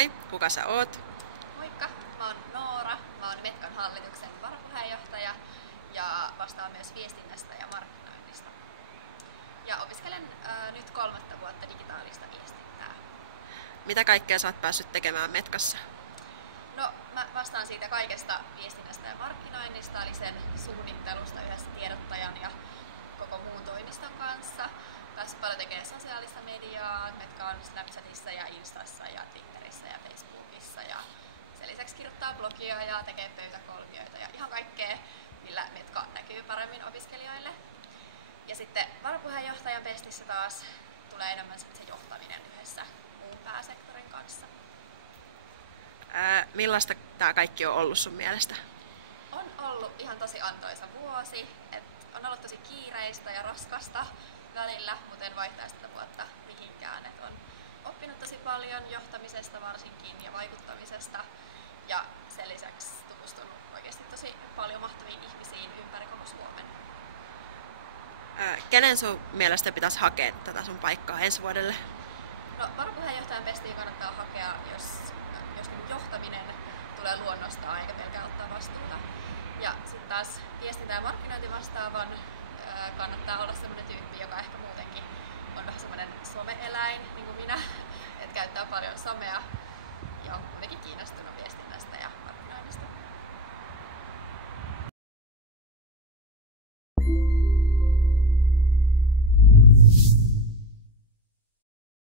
Moi, kuka sä oot? Moikka, mä oon Noora, mä oon Metkan hallituksen varapuheenjohtaja ja vastaan myös viestinnästä ja markkinoinnista. Ja opiskelen nyt 3. vuotta digitaalista viestintää. Mitä kaikkea sä oot päässyt tekemään Metkassa? No, mä vastaan siitä kaikesta viestinnästä ja markkinoinnista, eli sen suunnittelusta yhdessä tiedottajan ja koko muun toimiston kanssa. Päässyt paljon tekemään sosiaalista mediaa, Metka on Snapchatissa ja Instassa ja Twitterissä ja Facebookissa ja sen lisäksi kirjoittaa blogia ja tekee pöytäkolmioita ja ihan kaikkea, millä Metka näkyy paremmin opiskelijoille. Ja sitten varapuheenjohtajan pestissä taas tulee enemmän se johtaminen yhdessä muun pääsektorin kanssa. Millaista tää kaikki on ollut sun mielestä? On ollut ihan tosi antoisa vuosi. On ollut tosi kiireistä ja raskasta välillä, mutta en vaihtaisi tätä vuotta mihinkään. On oppinut tosi paljon johtamisesta varsinkin ja vaikuttamisesta. Ja sen lisäksi tutustunut oikeasti tosi paljon mahtaviin ihmisiin ympäri koko Suomen. Kenen sun mielestä pitäisi hakea tätä sun paikkaa ensi vuodelle? No, varapuheenjohtajan pestiin kannattaa hakea, jos johtaminen tulee luonnostaan eikä pelkää ottaa vastuuta. Ja sitten taas viestintä- ja markkinointivastaavan kannattaa olla sellainen tyyppi, joka ehkä muutenkin on vähän semmoinen some-eläin, niin kuin minä, että käyttää paljon somea ja on